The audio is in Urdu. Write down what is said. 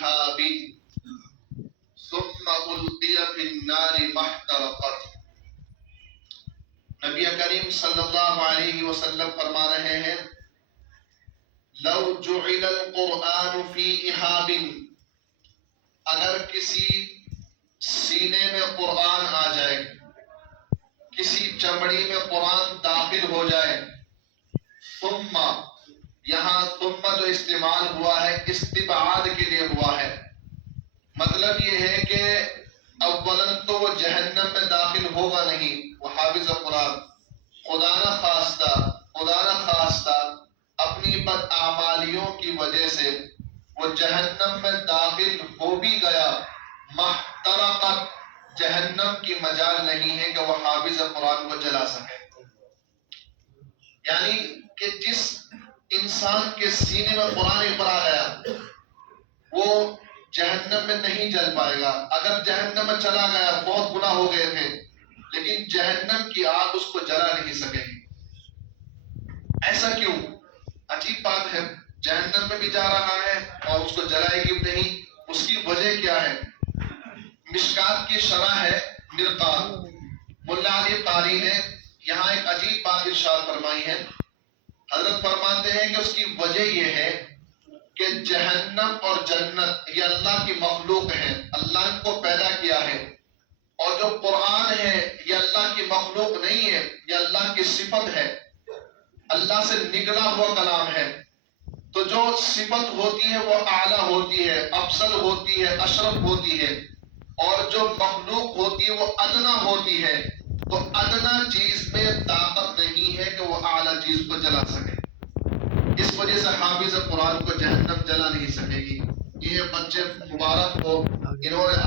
شهاب ثم القي في النار محترقت۔ نبی کریم صلی اللہ علیہ وسلم فرما رہے ہیں لو جعل القرآن فی احاب، اگر کسی سینے میں قرآن آ جائے، کسی چمڑی میں قرآن داخل ہو جائے، ثم، یہاں ثم جو استعمال ہوا ہے استبعاد کے لیے ہوا ہے، مطلب یہ ہے کہ اولاً تو وہ جہنم میں داخل ہوگا نہیں، وہ حافظ قرآن، خدا نہ خواستہ اپنی بد اعمالیوں کی وجہ سے وہ جہنم میں داخل ہو بھی گیا، محترقت، جہنم کی مجال نہیں ہے کہ وہ حافظ قرآن کو جلا سکے۔ یعنی کہ جس انسان کے سینے میں قرآن پر آ گیا وہ جہنم میں نہیں جل پائے گا۔ اگر جہنم میں چلا گیا، بہت گناہ ہو گئے تھے، لیکن جہنم کی آگ اس کو جلا نہیں سکے گی۔ ایسا کیوں؟ عجیب بات ہے، جہنم میں بھی جا رہا ہے اور اس کو جلائے گی نہیں، اس کی وجہ کیا ہے؟ مشکات کی شرح ہے مرقات، ملا علی قاری نے یہاں ایک عجیب بات ارشاد فرمائی ہے۔ حضرت فرماتے ہیں کہ اس کی وجہ یہ ہے کہ جہنم اور جنت یہ اللہ کی مخلوق ہیں، اللہ ان کو پیدا کیا ہے، اور جو قرآن ہے یہ اللہ کی مخلوق نہیں ہے، یہ اللہ کی صفت ہے، اللہ سے نکلا ہوا کلام ہے۔ تو جو صفت ہوتی ہے وہ اعلیٰ ہوتی ہے، افضل ہوتی ہے، اشرف ہوتی ہے، اور جو مخلوق ہوتی ہے وہ ادنا ہوتی ہے۔ تو ادنا چیز میں طاقت نہیں ہے کہ وہ اعلیٰ چیز کو جلا سکے، اس وجہ سے حافظ قرآن کو جہنم جلا نہیں سکے گی۔ یہ بچے مبارک ہو، انہوں نے